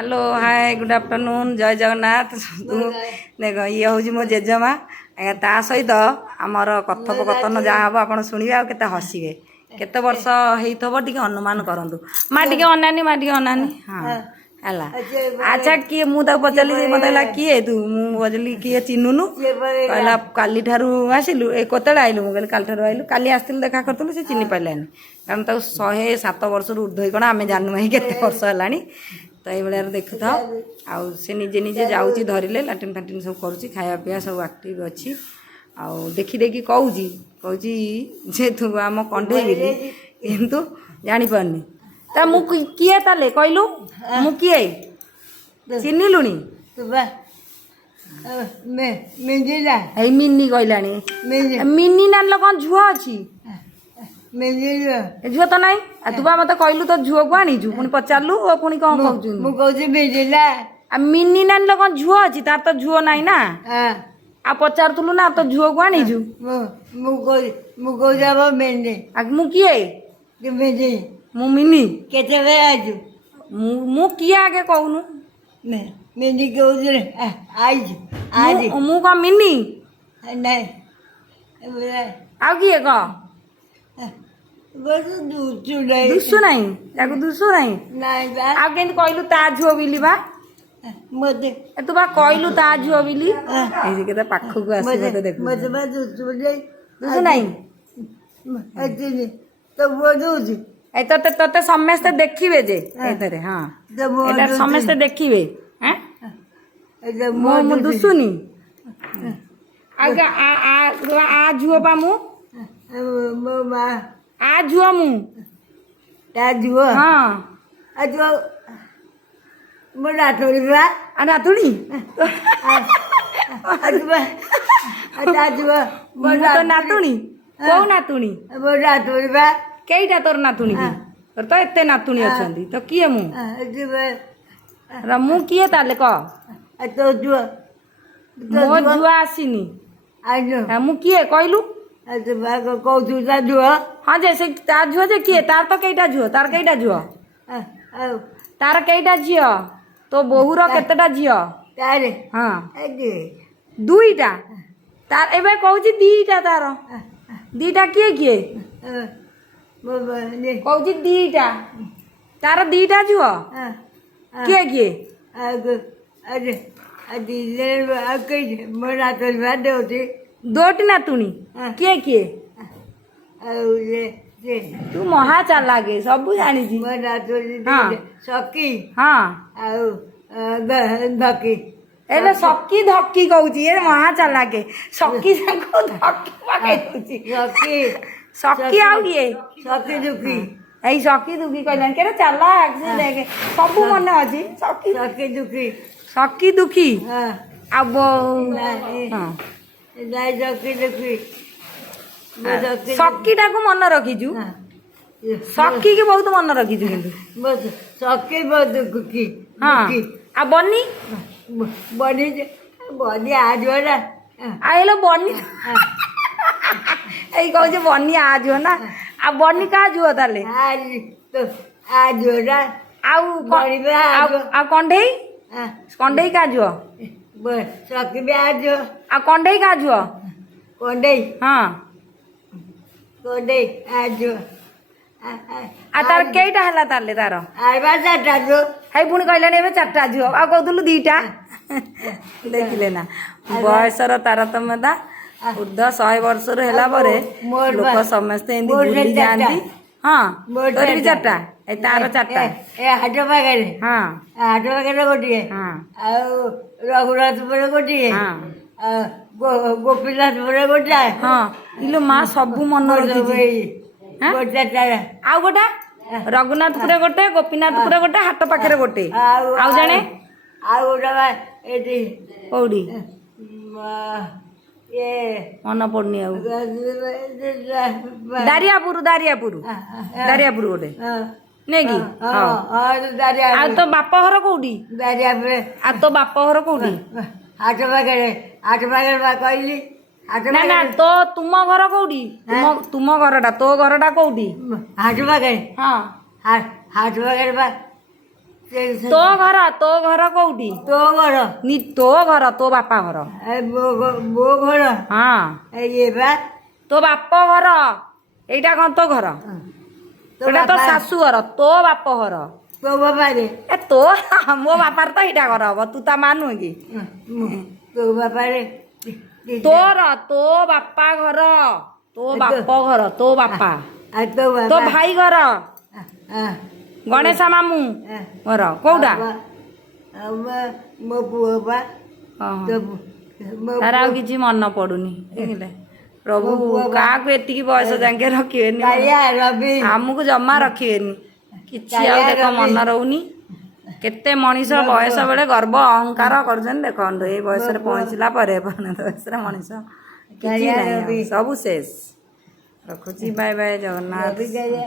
Hello hi good afternoon जय जगन्नाथ देख ये हूँ मो जेजेमा ता सहित आमर कथोपकथन जहाँ हम आप शुणे आ के हसवे केते वर्ष होइथबो टिके अनुमान करंतु माँ टिके अनानी माँ टिके अनानी हाँ ହେଲା ଆଚ୍ଛା କିଏ ମୁଁ ତାକୁ ପଚାରିଲି ସେ ମୋତେ କହିଲା କିଏ ତୁ ମୁଁ ପଚାରିଲି କିଏ ଚିହ୍ନୁନୁ କହିଲା କାଲି ଠାରୁ ଆସିଲୁ ଏ କେତେବେଳେ ଆଇଲୁ ମୁଁ କହିଲି କାଲି ଠାରୁ ଆଇଲୁ କାଲି ଆସିଥିଲୁ ଦେଖା କରିଥିଲୁ ସେ ଚିହ୍ନି ପାରିଲାନି କାରଣ ତାକୁ 107 ବର୍ଷରୁ ଉର୍ଦ୍ଧ୍ୱ କ'ଣ ଆମେ ଜାନୁ ନାହିଁ କେତେ ବର୍ଷ ହେଲାଣି ତ ଏଇଭଳିଆ ଦେଖୁଥାଉ ଆଉ ସେ ନିଜେ ନିଜେ ଯାଉଛି ଧରିଲେ ଲାଟ୍ରିନ୍ ଫାଟ୍ରିନ୍ ସବୁ କରୁଛି ଖାଇବା ପିଇବା ସବୁ ଆକ୍ଟିଭ୍ ଅଛି ଆଉ ଦେଖି ଦେଖି କହୁଛି ଯେ ତୁ ଆମ କଣ୍ଢେଇ ବୋଲି କିନ୍ତୁ ଜାଣିପାରୁନି ता मु किए ताले कहलु मु किए चिन्हिलुनी मिनी कहलानी मिनी नान कौन झुआ अच्छी झुआ तो नाई तू बा मत कहलु तो झुआ को आनी पुणी पचारू पुणी कौन कहू मिनी नान कौन झुआ अच्छी तार तो झुआ नाई ना आ पचारूलु ना तो झुआ को आनी मु किए मु मिनी केते बे आजु मु किए आगे कहूनु मैं मिनी कहू रे आज आज मु का मिनी नहीं आ किए क बस दुसु नहीं दुसु नहीं याको दुसु नहीं नहीं बा आ केन कहलु ता झुओ बिली बा मते तू बा कहलु ता झुओ बिली ए केते पाखु को आसी मते देख मते बा दुसु नहीं अति तो वो दुसु ए तते तते समस्त देखिबे जे एतरे हां एटा समस्त देखिबे हैं मो दुसुनी आगे आ झुओ बा मु मो मा आ झुओ मु ता झुओ हां आ झुओ मो रातोड़ी बा आ नातुणी आ झुओ ता झुओ मो तो नातुणी को नातुणी मो रातोड़ी बा केईटा तोर नातुणी तोर तो एते नातुणी अछंदी तो किए मु र मु किए ताले क तो जुआ मो जुआ आसीनी आजो मु किए कहलु तो भाग कहू ता जुआ हां जे से ता जुआ जे किए तार तो केईटा जुआ तार केईटा जुआ तार केईटा जियो तो बहुर केतेटा जियो तारे हां अदे दुईटा तार एबे कहूची दीटा तार दीटा किए किए कहूची दीटा तार दीटा जुआ किए किए अरे अदे अके मोरा तो बात होती दोटी नातुणी किए किए तू महा चालाके सब जानी छी मोरा तो सकी हां आउ धकी एले सकी धक्की कहूची ए महा चालाके सकी को धक्की पाके तुची सकी सकी आउ किए सकी दुखी एई सकी दुखी कहलन केरे चाला से देखे सब मन अछि सकी सकी दुखी सकी दुखी हां अब हां नहीं सकी दुखी सकीटा को मन रखीजु सकी के बहुत मन रखीजु किंतु बस सकी बहुत दुखी हां आ बन्नी बनी बनी आज वाला आइलो बन्नी एई कहू जे बन्नी आज हो ना आ बन्नी का जुओ ताले आज तो आज वाला आउ बड़ी आ कंढेई कंढेई का जुओ बस सकी भी आज आ कंढेई का जुओ कोंडे हां कोंडे आज आ तार केईटा हला ताले तार आइबा जाटा जो हाई पुणी कहलानी एबे चारटा झुओ आ कहतुलु दीटा देखिले ना बयसर तारतम्यता ऊर्ध्व 100 वर्षर हेला परे लोक समस्ते एंदी भूली जांती हां तोर भी चारटा ए तार चारटा ए हाटो पागरे हां हाटो पागरे गोटिए हां आ रघुनाथ पर गोटिए हां गोपीनाथ पर गोटा हां इलो मां सबु मन रखी गोटा तारा आ गोटा रघुनाथपुर गोटे गोपीनाथपुर गोटे हाट पाखे गोटे आउ जाने आ गोटा एटी कौड़ी ये मन पड़नी आउ दारियापुर दारियापुर दारियापुर गोटे नहीं कि आ तो बाप घर कौटी आ तो बाप घर कौटी हाट पाखे कहली ना ना तो तुम घर कौटी तुम घरटा तो घरटा कौटी हाट पाखे हाँ हाट पाखे ତୋ ଘର କୋଉଠି ତୋ ଘର ତୋ ଘର ତୋ ବାପା ଘର ମୋ ଘର ହଁ ଇଏ ବା ତୋ ବାପ ଘର ଏଇଟା କଣ ତୋ ଘର ତୋ ଏଇଟା ତୋ ବାପା ଶାଶୁ ଘର ତୋ ବାପ ଘର ତୋ ବାପାରେ ଏ ତୋ ମୋ ବାପାର ତ ଏଇଟା ଘର ହବ ତୁ ତା ମା ନୁହେଁ କି ତୋ ବାପାରେ ତୋର ତୋ ବାପା ଘର ତୋ ବାପ ଘର ତୋ ବାପା ଆଉ ତୋ ତୋ ବାପା ଭାଇ ଘର ଗଣେଶ ମାମୁଁ ଘର କୋଉଟା ମୋ ପୁଅ ବା ଓହୋ। ମୋ ତାର ଆଉ କିଛି ମନ ପଡୁନି ଦେଖିଲେ ପ୍ରଭୁ କାହାକୁ ଏତିକି ବୟସ ଯାଙ୍କେ ରଖିବେନି କାଳିଆ ରବି ଆମକୁ ଜମା ରଖିବେନି କିଛି ଆଉ କାଳିଆ ଦେଖ ରବି। ମନ ରହୁନି କେତେ ମଣିଷ ବୟସ ବେଳେ ଗର୍ବ ଅହଙ୍କାର କରୁଛନ୍ତି ଦେଖନ୍ତୁ ଏଇ ବୟସରେ ପହଞ୍ଚିଲା ପରେ ପରିଣତ ବୟସରେ ମଣିଷ କିଛି କାଳିଆ ନାହିଁ ଆଉ, ରବି। ସବୁ ଶେଷ ରଖୁଛି ବାଏ ବାଏ ଜଗନ୍ନାଥ ରବି କାଳିଆ